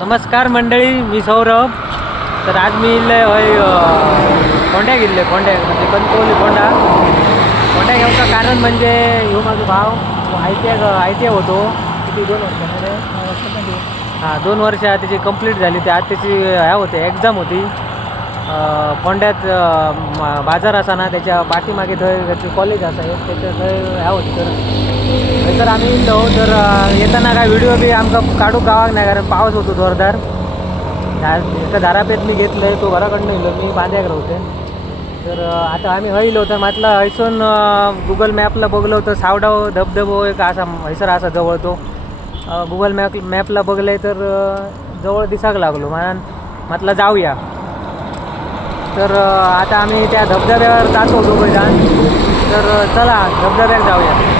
नमस्कार मंडळी, मी सौरभ. तर आज मी इल्ले फोंड्या गेल्ले फोंड्या म्हणजे कणकवली फोंड्या घ्यायचं कारण म्हणजे ह्यो माझा भाव आय टी आय होतो किती 2 वर्षामध्ये हां 2 वर्ष त्याची कंप्लीट झाली. ते आज त्याची ह्या होते एक्झाम होती फोंड्यात बाजार असा ना त्याच्या पाठीमागे त्याची कॉलेज असा आहे त्याच्या ह्या होती. तर आम्ही इल्लो तर येताना काय व्हिडिओ बी आमका काढू गावाक नाही कारण पाऊस होतो जोरदार. एका धारापेत मी घेतलं आहे तो घराकडनं इलो मी बांध्याकडे होते. तर आता आम्ही हयलो तर म्हटलं हयसून गुगल मॅपला बघलो होतं सावडाव धबधबो एक असा हैसर असा जवळ तो गुगल मॅपला बघले तर जवळ दिसाक लागलो म्हटलं जाऊया. तर आता आम्ही त्या धबधब्यावर जातो दोघंजण. तर चला धबधब्यावर जाऊया.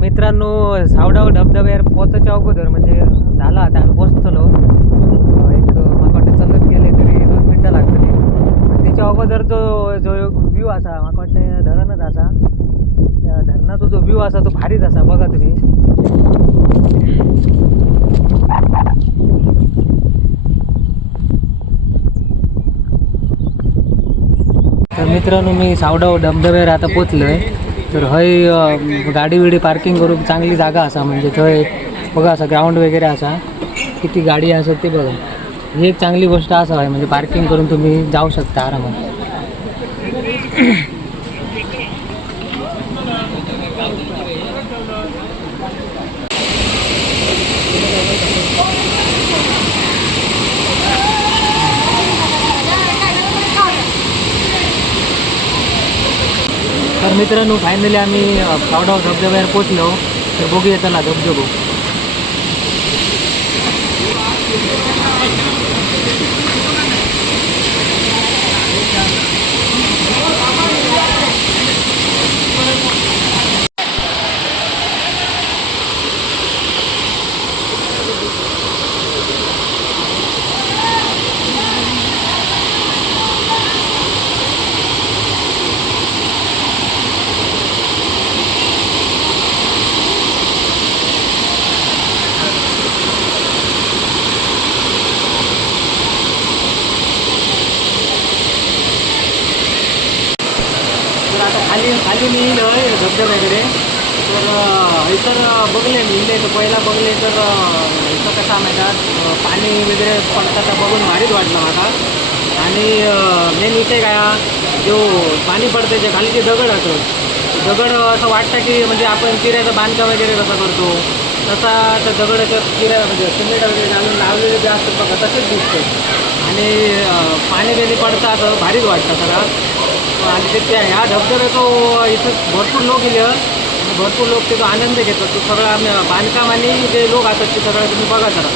मित्रांनो सावडाव धबधब्यावर पोचायच्या अगोदर म्हणजे झाला आता आम्ही पोचतलो एक मला वाटतं चालत गेले तरी 2 मिनटं लागतली. पण त्याच्या अगोदर जो व्ह्यू असा मला वाटतं धरणच असा त्या धरणाचा जो व्ह्यू असा तो भारीच असा बघा तुम्ही. तर मित्रांनो मी सावडाव धबधब्यावर आता पोचलो आहे. तर हय गाडी बिडी पार्किंग करून चांगली जागा असा म्हणजे थंय बघा असा ग्राउंड वगैरे असा किती गाडी असत ते बघा. ही एक चांगली गोष्ट असा आहे म्हणजे पार्किंग करून तुम्ही जाऊ शकता आरामात. तर मित्रांनो फायनली आम्ही सावडाव धबधब्यावर पोचलो. तर बघूया चला धबधबो. खाली मी येईल धबधब्याकडे. तर हैसर बघले मी इले तर पहिला बघले तर हैसर कसा माहिती पाणी वगैरे पडताना बघून भारीच वाटलं मला. आणि मेन विषय काय जो पाणी पडतं जे खाली जे दगड असं दगड असं वाटतं की म्हणजे आपण चिऱ्याचं बांधकाम वगैरे कसं करतो तसा तर दगडाचं चिऱ्या म्हणजे सिमेंट वगैरे घालून लावलेले जे असतं बघा तसंच दिसतं. आणि पाणी गेली पडतं असं भारीच वाटतं सगळं. आणि ते त्या ह्या धबधब्याचं इथं भरपूर लोक गेले आणि भरपूर लोक त्याचा आनंद घेतात. तो सगळा बांधकाम आणि जे लोक असतात ते सगळं तुम्ही बघा जरा.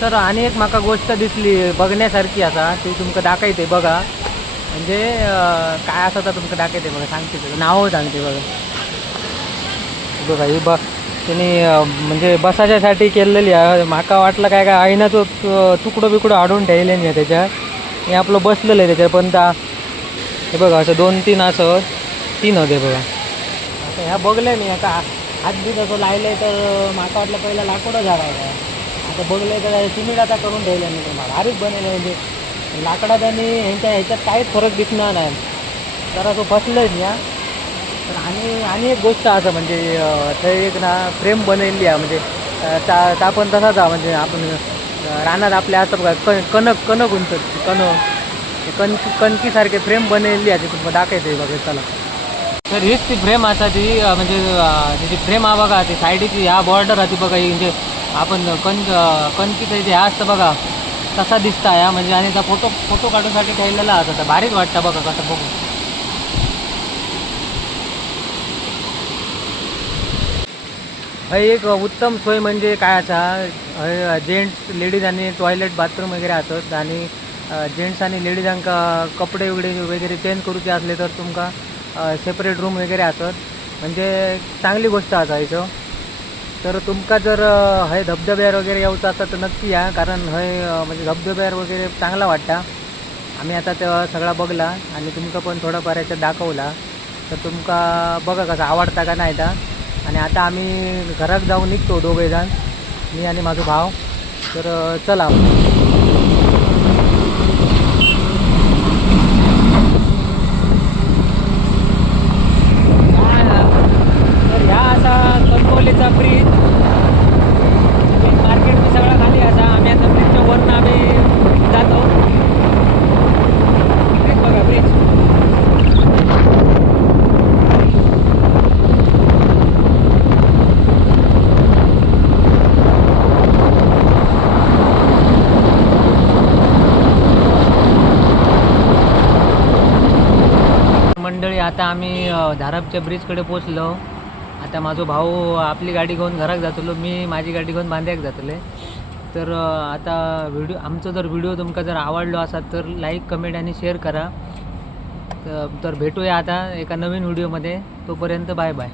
सर आणि एक माका गोष्ट दिसली बघण्यासारखी असा ती तुमका दाखवते बघा. म्हणजे काय असं तर तुमका दाखवते बघा सांगते नाव सांगते बघा. बघा ही त्यांनी म्हणजे बसाच्यासाठी केलेली आहे. माका वाटलं काय काय आईनाचं तुकडं बिकडं आढळून ठेवले नाही त्याच्यात. हे आपलं बसलेलं आहे त्याच्यात. पण हे बघा असं 2-3 असं 3 होते बघा. आता ह्या बघल्या मी आता हात बी तसं लायले तर माका वाटलं पहिला लाकडं झाडायचं. आता बघले तर सिमेंटाचा करून ठेवले मी तुम्हाला भारीच बनेल म्हणजे लाकडात आणि ह्याच्यात काहीच फरक दिसणार नाही. जरा तो फसलंच या. तर आणि एक गोष्ट असं म्हणजे ते एक ना फ्रेम बनवली आहे म्हणजे ता पण तसाच म्हणजे आपण रानात आपल्या असं बघा कणक कणक उंचत कणकीसारखे फ्रेम बनवली आहे. तुम्हाला दाखवायचं बघा चला. तर हीच ती फ्रेम असा ती म्हणजे त्याची फ्रेम हा बघा ती साईडची ह्या बॉर्डर आहे ती बघा ही म्हणजे आपण कणकीचं इथे ह्या असतं बघा तसा दिसता या म्हणजे आणि त्या फोटो फोटो काढूसाठी ठेवलेला असं भारीच वाटतं बघा कसं बघू. एक उत्तम सोय म्हणजे काय असा जेंट्स लेडीज आणि टॉयलेट बाथरूम वगैरे असत आणि जेंट्स आणि लेडीजांका कपडे वगैरे चेंज करूचे असले तर तुमका सेपरेट रूम वगैरे असत म्हणजे चांगली गोष्ट असा इथं. तर तुमका जर हय धबधब्यावर वगैरे यायचं असतं तर नक्की या कारण हय म्हणजे धबधब्यावर वगैरे चांगला वाटता. आम्ही आता तेव्हा सगळा बघला आणि तुमका पण थोडाफार याच्यात दाखवला तर तुमका बघा कसा आवडता का नाही का. आणि आता आम्ही घरात जाऊन निघतो दोघेजण मी आणि माझा भाव. तर चला. तर ह्या असा कणकवलीचा ब्रिज मार्केट मी सगळा खाली असा आम्ही आता ब्रिजच्या वरनं आम्ही जातो. ब्रिज बघा ब्रिज. मंडळी आता आम्ही धारपच्या ब्रिजकडे पोचलो. आता माझा भाऊ आपली गाडी घेऊन घरात जातलो मी माझी गाडी घेऊन बांद्याक जातले. तर आता आमचा जर व्हिडिओ तुमका जर आवडलो असाल तर लाईक कमेंट आणि शेअर करा. तर भेटूया आता एका नवीन व्हिडिओमध्ये. तोपर्यंत बाय बाय.